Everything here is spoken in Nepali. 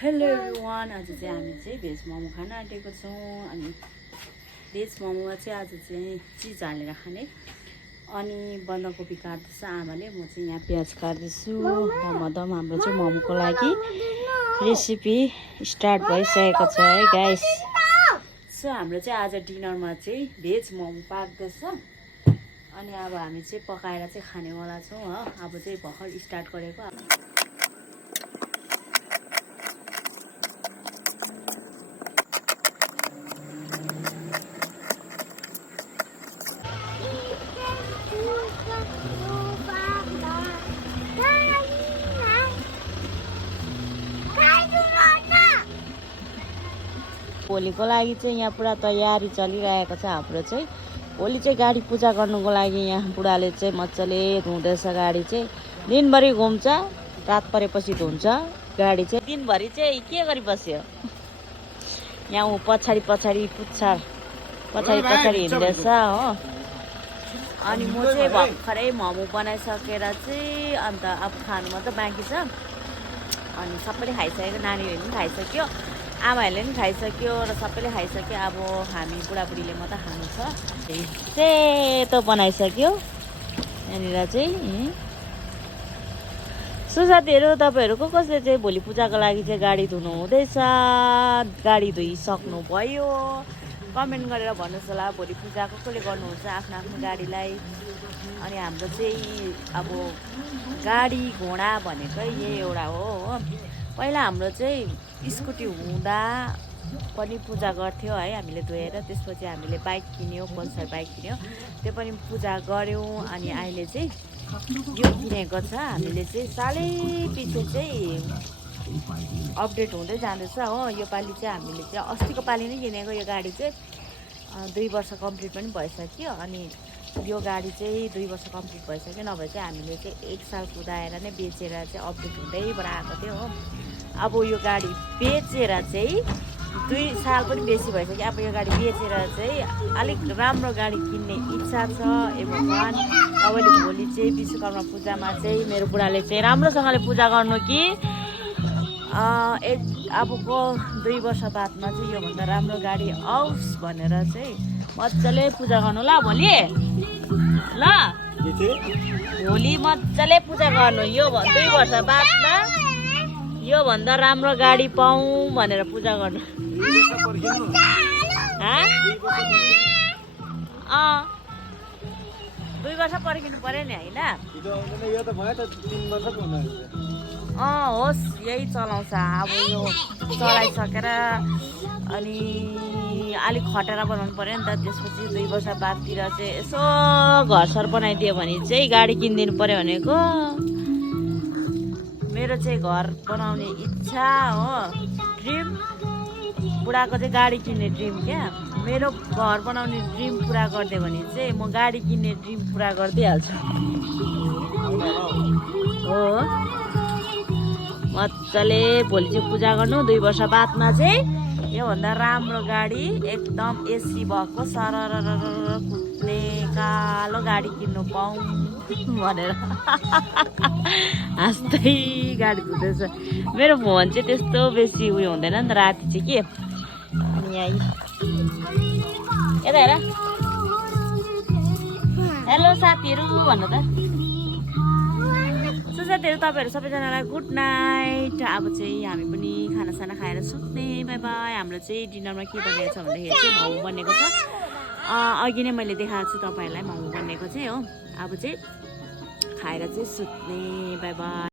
हेलो एभ्रिवान, आज चाहिँ हामी चाहिँ भेज मोमो खान आँटेको छौँ। अनि भेज मोमोमा चाहिँ आज चाहिँ चिज हालेर खाने। अनि बन्दाकोपी काट्दैछ आमाले, म चाहिँ यहाँ प्याज काट्दैछु। धमाधम हाम्रो चाहिँ मोमोको लागि रेसिपी स्टार्ट भइसकेको छ है गाइस। सो हाम्रो चाहिँ आज डिनरमा चाहिँ भेज मोमो पाक्दैछ। अनि अब हामी चाहिँ पकाएर चाहिँ खानेवाला छौँ हो। अब चाहिँ भर्खर स्टार्ट गरेको। भोलिको लागि चाहिँ यहाँ पुरा तयारी चलिरहेको छ हाम्रो चाहिँ। भोलि चाहिँ गाडी पूजा गर्नुको लागि यहाँ बुढाले चाहिँ मजाले धुँदैछ। गाडी चाहिँ दिनभरि घुम्छ, रात परेपछि धुन्छ गाडी चाहिँ। दिनभरि चाहिँ के गरी बस्यो यहाँ ऊ पछाडि पछाडि हिँड्दैछ हो। अनि म चाहिँ भर्खरै मोमो बनाइसकेर चाहिँ अन्त अब खानु मात्रै बाँकी छ। अनि सबैले खाइसकेको, नानीहरूले पनि खाइसक्यो, आमाहरूले पनि खाइसक्यो र सबैले खाइसक्यो। अब हामी बुढाबुढीले मात्रै खानु छ। सेतो बनाइसक्यो यहाँनिर चाहिँ। सो साथीहरू, तपाईँहरूको कसले चाहिँ भोलि पूजाको लागि चाहिँ गाडी धुनु हुँदैछ, गाडी धोइसक्नु भयो, कमेन्ट गरेर भन्नुहोस् होला। भोलि पूजा कसले गर्नुहुन्छ आफ्नो आफ्नो गाडीलाई। अनि हाम्रो चाहिँ अब गाडी घोडा भनेकै यही एउटा हो। पहिला हाम्रो चाहिँ स्कुटी हुँदा पनि पूजा गर्थ्यो है हामीले धोएर। त्यसपछि हामीले बाइक किन्यौँ, पल्सर बाइक किन्यौँ, त्यो पनि पूजा गऱ्यौँ। अनि अहिले चाहिँ यो किनेको छ हामीले चाहिँ। सालै पछि चाहिँ अपडेट हुँदै जाँदैछ हो। यो पालि चाहिँ हामीले चाहिँ अस्तिको पालि नै किनेको यो गाडी चाहिँ 2 वर्ष कम्प्लिट पनि भइसक्यो। अनि यो गाडी चाहिँ 2 वर्ष कम्प्लिट भइसक्यो, नभए चाहिँ हामीले चाहिँ 1 साल कुदाएर नै बेचेर चाहिँ अपडेट हुँदैबाट आएको थियो हो। अब यो गाडी बेचेर चाहिँ 2 साल पनि बेसी भइसक्यो। अब यो गाडी बेचेर चाहिँ अलिक राम्रो गाडी किन्ने इच्छा छ। ए भगवान्, तपाईँले भोलि चाहिँ विश्वकर्मा पूजामा चाहिँ मेरो बुढाले चाहिँ राम्रोसँगले पूजा गर्नु कि अबको 2 वर्ष बादमा चाहिँ योभन्दा राम्रो गाडी आओस् भनेर चाहिँ मजाले पूजा गर्नु ल भोलि। ल भोलि मजाले पूजा गर्नु, यो 2 वर्ष बादमा योभन्दा राम्रो गाडी पाऊँ भनेर पूजा गर्नु। 2 वर्ष पर्खिनु पर्यो नि होइन। होस्, यही चलाउँछ अब। यो चलाइसकेर अनि अलिक खटेर बनाउनु पर्यो नि त। त्यसपछि 2 वर्ष बादतिर चाहिँ यसो घरसर बनाइदियो भने चाहिँ गाडी किनिदिनु पर्यो भनेको। मेरो चाहिँ घर बनाउने इच्छा हो, ड्रिम। बुढाको चाहिँ गाडी किन्ने ड्रिम क्या। मेरो घर बनाउने ड्रिम पुरा गरिदियो भने चाहिँ म गाडी किन्ने ड्रिम पुरा गरिदिइहाल्छु हो। मजाले भोलि चाहिँ पूजा गर्नु। 2 वर्ष बादमा चाहिँ योभन्दा राम्रो गाडी एकदम एसी भएको सरर कुद्ने कालो गाडी किन्नु पाऊँ भनेर हाँस्दै गाडी धुँदैछ। मेरो फोन चाहिँ त्यस्तो बेसी उयो हुँदैन नि त राति चाहिँ के। अनि यहाँ यता हेर, हेलो साथीहरू भन्नु त। सो साथीहरू, तपाईँहरू सबैजनालाई गुड नाइट। अब चाहिँ हामी पनि खानासाना खाएर सुत्ने। By by. हाम्रो चाहिँ डिनरमा के बनिएको छ भन्दाखेरि चाहिँ मोमो बनेको छ। अघि नै मैले देखाएको छु तपाईँहरूलाई मोमो बनेको चाहिँ हो। अब चाहिँ खाएर चाहिँ सुत्ने। By by.